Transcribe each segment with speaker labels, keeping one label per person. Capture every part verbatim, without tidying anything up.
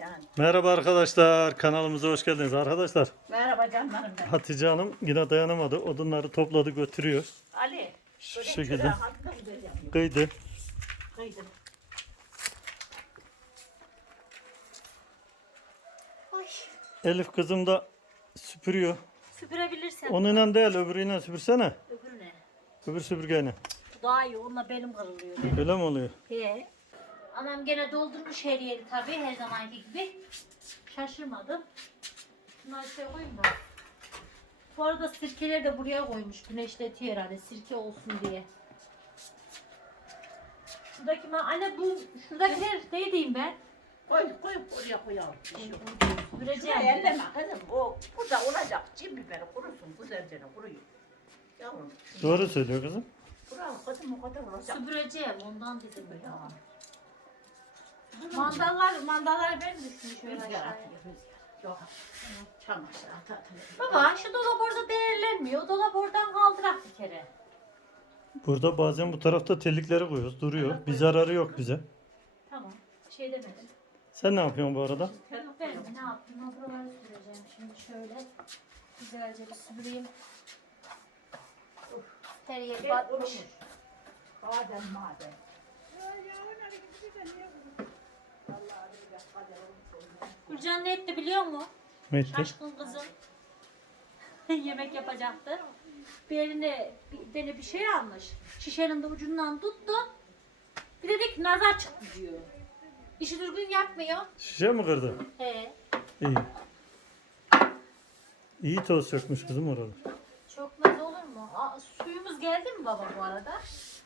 Speaker 1: yani.
Speaker 2: Merhaba arkadaşlar, kanalımıza hoş geldiniz arkadaşlar.
Speaker 1: Merhaba canlarım benim.
Speaker 2: Hatice Hanım yine dayanamadı, odunları topladı götürüyor.
Speaker 1: Ali.
Speaker 2: Şu
Speaker 1: böyle
Speaker 2: şekilde
Speaker 1: çırağı altında güzel yapıyor.
Speaker 2: kıydı.
Speaker 1: Kıydım. Ay.
Speaker 2: Elif kızım da süpürüyor.
Speaker 3: Süpürebilirsen.
Speaker 2: Onunla değil, öbürüyle süpürsene.
Speaker 3: Öbürü ne?
Speaker 2: Öbür süpürgeyle.
Speaker 3: Bu daha iyi. Onunla belim kırılıyor. Benim.
Speaker 2: Öyle mi oluyor?
Speaker 3: He. Anam gene doldurmuş her yeri tabii her zamanki gibi. Şaşırmadım. Şunları şöyle koyayım da. Bu arada sirkeleri de buraya koymuş. Güneşletiyor herhalde sirke olsun diye. Şuradaki ma anne bu şuradakiler ne diyeyim ben?
Speaker 1: Koy, koyup oraya koyalım. Bir şey yok.
Speaker 3: Süpüreceğim.
Speaker 1: Şuraya elleme kızım. O burada olacak. Cin biberi kurusun. Güzelce kuruyor. Yavrum.
Speaker 2: Doğru söylüyor kızım.
Speaker 1: Bravo kızım o kadar olacak.
Speaker 3: Süpüreceğim ondan dedim ya. Mandallar, mandallar ben düşmüş şöyle
Speaker 1: Rüzgar
Speaker 3: aşağıya.
Speaker 1: atıyor rüzgar. Yok. Çamaşır at at.
Speaker 3: Baba şu dolap orada değerlenmiyor. Dolap oradan kaldırak bir kere.
Speaker 2: Burada bazen bu tarafta tellikleri koyuyoruz, duruyor. Bir zararı yok bize.
Speaker 3: Tamam. Bir şey demedim.
Speaker 2: Sen ne yapıyorsun bu arada?
Speaker 3: Ben de ne yaptım? Ben buraları süreceğim. Şimdi şöyle güzelce bir süpüreyim. Her yer batmış.
Speaker 1: Badem madem.
Speaker 3: Gülcan ne etti biliyor musun?
Speaker 2: Ne etti?
Speaker 3: Şaşkın kızım. Yemek yapacaktı. Bir eline bir, beni bir şey almış. Şişenin de ucundan tuttu. Bir dedik nazar çıktı diyor. İşi düzgün yapmıyor.
Speaker 2: Şişe mi kırdı?
Speaker 3: He.
Speaker 2: İyi. İyi toz çökmüş kızım oralar.
Speaker 3: Çok naz olur mu? Aa, suyumuz geldi mi baba bu arada?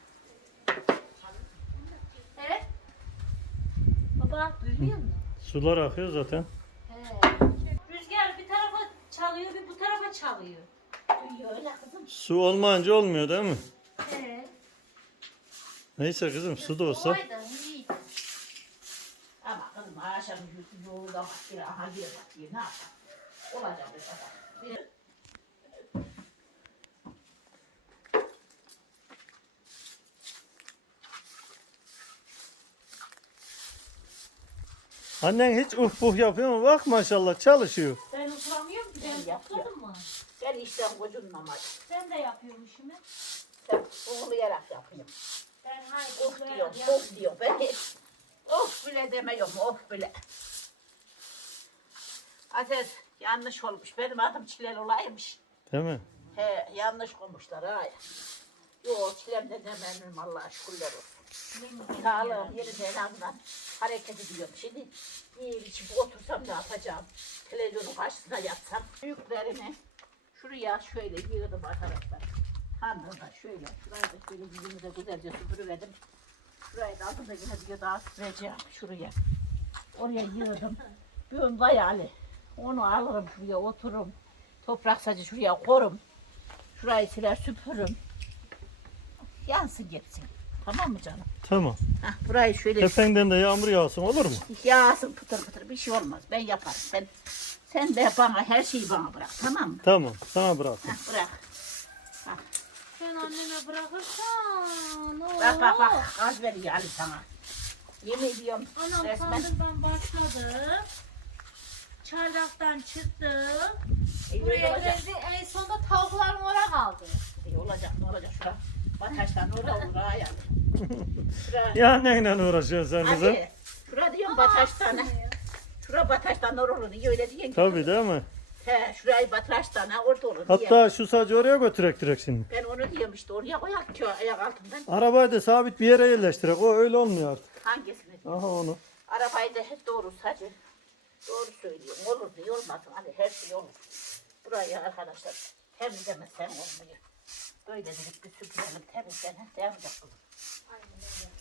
Speaker 3: Evet. Baba duymuyor musun?
Speaker 2: Sular akıyor zaten.
Speaker 3: He. Rüzgar bir tarafa çalıyor bir bu tarafa çalıyor.
Speaker 1: Duyuyor öyle kızım.
Speaker 2: Su olmayınca olmuyor değil mi?
Speaker 3: He.
Speaker 2: Neyse kızım, su da olsa.
Speaker 3: Olaydı, iyiydi.
Speaker 1: Ama kızım aşağıda yolda bakıyor. Aha gire bakıyor. Ne yapalım? Olacak bir kadar. Bir-
Speaker 2: Annen hiç uf puh yapıyor mu? Bak maşallah çalışıyor.
Speaker 3: Ben oturamıyorum ki ben
Speaker 1: Yap,
Speaker 3: topladım mı?
Speaker 1: Ben işten gocunmamadım.
Speaker 3: Sen de yapıyorsun işimi.
Speaker 1: Sen uğulayarak yapıyorum.
Speaker 3: Ben hayır.
Speaker 1: Of
Speaker 3: toplayarak
Speaker 1: diyor,
Speaker 3: yapıyorum.
Speaker 1: of diyor. Ben hiç of bile demiyorum, of bile. Aziz yanlış olmuş. Benim adım Çilel olaymış.
Speaker 2: Değil mi?
Speaker 1: He, yanlış koymuşlar ha. Yok Çilem de demem Allah'a şükürler olsun. Sağlığım yerinde en azından hareket ediyorum. Şimdi bir içip otursam ne yapacağım? Televizyonun karşısına yatsam. Büyüklerimi şuraya şöyle yığdım arkadaşlar. Handırda şöyle. Şurayı da şöyle yüzümüze güzelce süpürüverdim. Şurayı da altında yine diyor daha süpüreceğim şuraya. Oraya yığdım. Bugün bayağı onu alırım şuraya otururum. Toprak sacı şuraya korum. Şurayı siler süpürürüm. Yansın gitsin. Tamam mı canım?
Speaker 2: Tamam.
Speaker 1: Hah, burayı şöyle
Speaker 2: Tependen de yağmur yağsın olur mu?
Speaker 1: yağsın pıtır pıtır bir şey olmaz. Ben yaparım. Sen sen de bana her şeyi bana bırak tamam mı?
Speaker 2: Tamam. Sana bıraktım.
Speaker 1: Hah, bırak.
Speaker 3: Sen anneme bırakırsan. Oo.
Speaker 1: Bak bak bak. Az veriyor Ali sana. Yemin ediyorum
Speaker 3: Anam
Speaker 1: resmen.
Speaker 3: sandırdan başladı. Çardaktan çıktı.
Speaker 1: İyi
Speaker 3: Buraya
Speaker 1: olacak.
Speaker 3: geldi. En sonunda tavuklarım oraya kaldı.
Speaker 1: İyi olacak ne olacak şura. Bataştan orada olur ha yani. Şura.
Speaker 2: Ya neyle uğraşıyorsun sen kızım?
Speaker 1: Ali. Şura diyorum bataştan. Şura bataştan orada olur. Niye öyle diyorsun ki?
Speaker 2: Tabii değil mi?
Speaker 1: He şurayı bataştan ha orada olur. Niye?
Speaker 2: Hatta şu sacı oraya götürek direkt şimdi.
Speaker 1: Ben onu diyorum işte oraya koyak ki ayak altından.
Speaker 2: Arabayı da sabit bir yere yerleştirek. O öyle olmuyor artık.
Speaker 1: Hangisini?
Speaker 2: Aha onu.
Speaker 1: Arabayı da hep doğru sadece. Doğru söylüyorum. Olur diye olmasın. Hani her şey olur. Burayı arkadaşlar temizlemezsen olmuyor. Böyle dedik bir süpürelim temizlene devam edelim.
Speaker 3: Aynen öyle.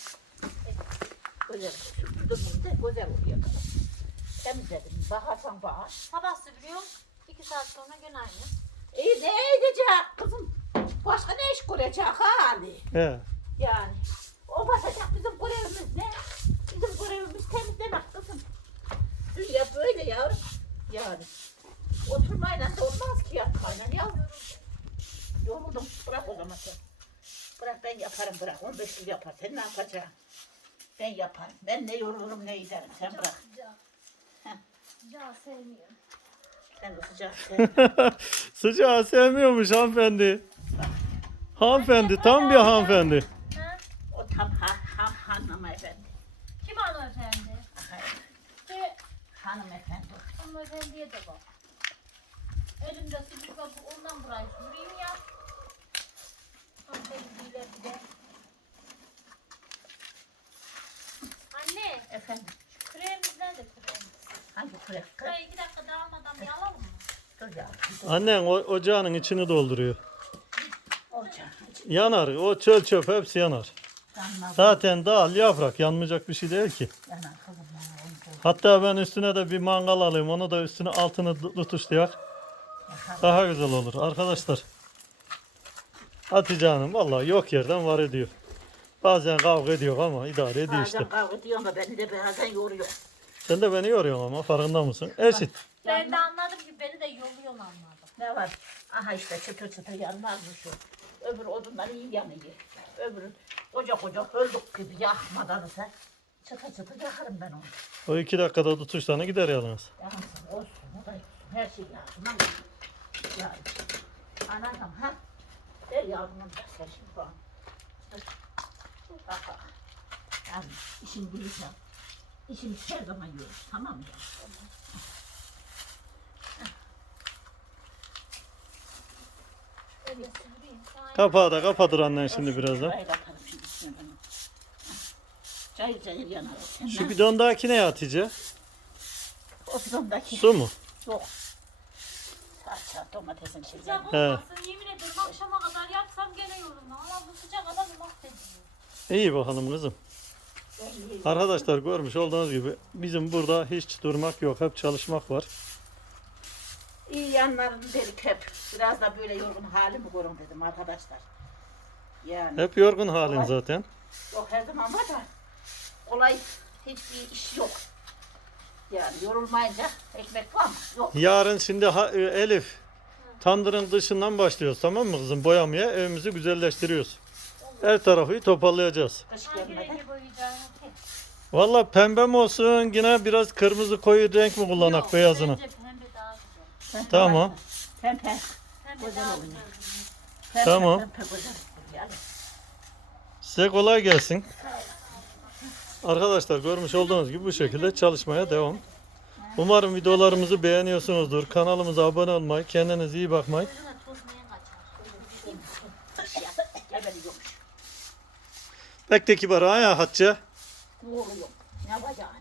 Speaker 1: Güzel süpürdüm de güzel oluyor. Temizledim. Bakarsan bahar.
Speaker 3: Sabah süpürüyorum. İki saat sonra gün aynı.
Speaker 1: İyi ne edecek kızım? Başka ne iş görecek hali?
Speaker 2: He.
Speaker 1: Yani o basacak bizim görevimiz ne? Bizim görevimiz temizlemek kızım. Dünya böyle yavrum. Yani oturmayla da olmaz ki yatmayla yavrum. Yoruldum. Bırak o zaman sen. Bırak ben yaparım bırak. on beş yıl yapar. Sen ne yapacaksın? Ben yaparım. Ben ne yorulurum ne giderim. Sen bırak.
Speaker 3: Sıcağı sevmiyorum.
Speaker 1: Ben de sıcak sevmiyorum.
Speaker 2: Sıcağı sevmiyormuş hanımefendi. Hanımefendi tam bir hanımefendi.
Speaker 3: Ha?
Speaker 1: O tam ha, ha, hanımefendi.
Speaker 3: Kim hanımefendi? İşte
Speaker 1: Hanımefendi.
Speaker 3: hanımefendiye de bak. Elimde sıcak kapı ondan burayı süreyim ya. Hanımefendiyle bir de. Anne,
Speaker 1: Efendim.
Speaker 3: şu kremimiz nerede kremimiz?
Speaker 1: Hangi kürek?
Speaker 3: Şurayı iki dakika dağılmadan bir alalım mı?
Speaker 1: Dur ya.
Speaker 2: Annen o, ocağının içini dolduruyor.
Speaker 1: Olacak.
Speaker 2: Yanar. O çöl çöp hepsi yanar.
Speaker 1: Yanmaz.
Speaker 2: Zaten dal yaprak yanmayacak bir şey değil ki.
Speaker 1: Yanar kızım. Yanar. Onu
Speaker 2: Hatta ben üstüne de bir mangal alayım. Onu da üstüne altını tu- tutuşlayak. Daha güzel olur. Arkadaşlar. Hatice Hanım vallahi yok yerden var ediyor. Bazen kavga ediyor ama idare ediyor işte.
Speaker 1: Bazen kavga ediyor ama beni de bazen yoruyor.
Speaker 2: Sen de beni yoruyorsun ama farkında mısın? Eşit.
Speaker 3: Ben de anladım ki beni de yoluyor anladım.
Speaker 1: Ne var? Aha işte çıtır çıtır yanmaz mı şu? Öbür odunlar iyi yanıyor. Öbürü koca koca öldük gibi yakmadan sen. Çıtır çıtır yakarım ben onu.
Speaker 2: O iki dakikada tutuşlarına gider yalnız.
Speaker 1: Yansın olsun o da yaksın. Her şey yaksın ama. Yani. Anam ha? Ver yavrum da sen şimdi bana. Bak bak. Yani işin bilirsen. İşimiz her zaman yiyoruz tamam mı?
Speaker 3: Öyle süreyim. Sana
Speaker 2: Kapağı da kapatır annen şimdi birazdan.
Speaker 1: Çay katalım şimdi üstüne ben. Çayır çayır yanar o sen.
Speaker 2: Şu bidondaki ne Hatice?
Speaker 1: O bidondaki
Speaker 2: Su mu?
Speaker 1: yok. Salça, domatesin şeyi.
Speaker 3: sıcak
Speaker 2: He.
Speaker 3: olmasın yemin ederim akşama kadar yapsam gene yorulmam ama bu sıcak adamı mahvediyor.
Speaker 2: İyi bakalım kızım. Arkadaşlar görmüş olduğunuz gibi bizim burada hiç durmak yok. Hep çalışmak var.
Speaker 1: İyi yanlarını dedik hep. Biraz da böyle yorgun halimi görün dedim arkadaşlar. Yani
Speaker 2: Hep yorgun halin zaten.
Speaker 1: yok her zaman var da kolay hiçbir iş yok. Yani yorulmayınca ekmek var mı? Yok.
Speaker 2: Yarın şimdi ha- e, Elif tandırın dışından başlıyoruz tamam mı kızım? Boyamaya evimizi güzelleştiriyoruz. Her tarafı toparlayacağız.
Speaker 1: Kış
Speaker 3: Hangi
Speaker 1: gelmeden.
Speaker 3: rengi boyayacağım ki?
Speaker 2: Valla pembe mi olsun yine biraz kırmızı koyu renk mi kullanak
Speaker 3: Yok,
Speaker 2: beyazını?
Speaker 3: Bence pembe daha güzel.
Speaker 1: Pembe
Speaker 2: Tamam.
Speaker 1: var. Pembe.
Speaker 3: Pembe
Speaker 1: Güzel
Speaker 3: daha
Speaker 1: oluyor.
Speaker 3: güzel.
Speaker 1: Pembe,
Speaker 2: Tamam.
Speaker 1: Pembe güzel. Yani.
Speaker 2: Size kolay gelsin. Arkadaşlar görmüş olduğunuz gibi bu şekilde çalışmaya devam. Umarım videolarımızı beğeniyorsunuzdur. Kanalımıza abone olmayı, kendinize iyi bakmayı.
Speaker 3: Gözüne toz neyin kaçar?
Speaker 1: Kış ya. Gebeliyormuş.
Speaker 2: Pek de kibar ha ya Hatice.
Speaker 1: Ne oluyor? Ne yapacağım?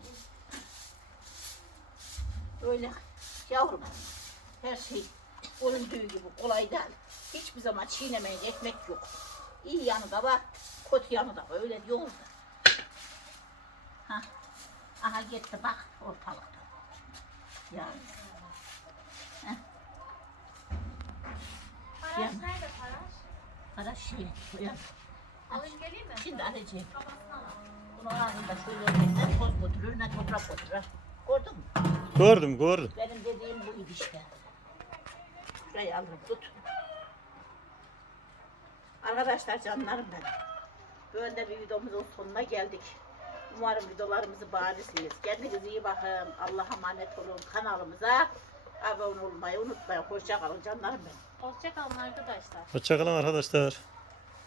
Speaker 1: Öyle yavrum. Her şey göründüğü gibi kolay değil. Hiçbir zaman çiğnemeyen ekmek yok. İyi yanı da var, kötü yanı da var. Öyle diyoruz da. Ha. Aha gitti bak ortalıkta. Yani.
Speaker 3: Paraş
Speaker 1: Yani.
Speaker 3: nerede paraş?
Speaker 1: Para şey koyalım.
Speaker 3: Alayım geleyim mi?
Speaker 1: Şimdi anneciğim.
Speaker 3: Kafasına al.
Speaker 1: Bunun ağzında şöyle ne toz götürür ne toprak götürür. Gördün mü?
Speaker 2: Gördüm gördüm.
Speaker 1: Benim dediğim buydu işte. Şurayı alırım tut. Arkadaşlar canlarım benim. Böyle de bir videomuzun sonuna geldik. Umarım videolarımızı beğenirsiniz. Kendinize iyi bakın. Allah'a emanet olun. Kanalımıza abone olmayı unutmayın. Hoşça kalın canlarım benim.
Speaker 3: Hoşça kalın arkadaşlar.
Speaker 2: Hoşçakalın arkadaşlar.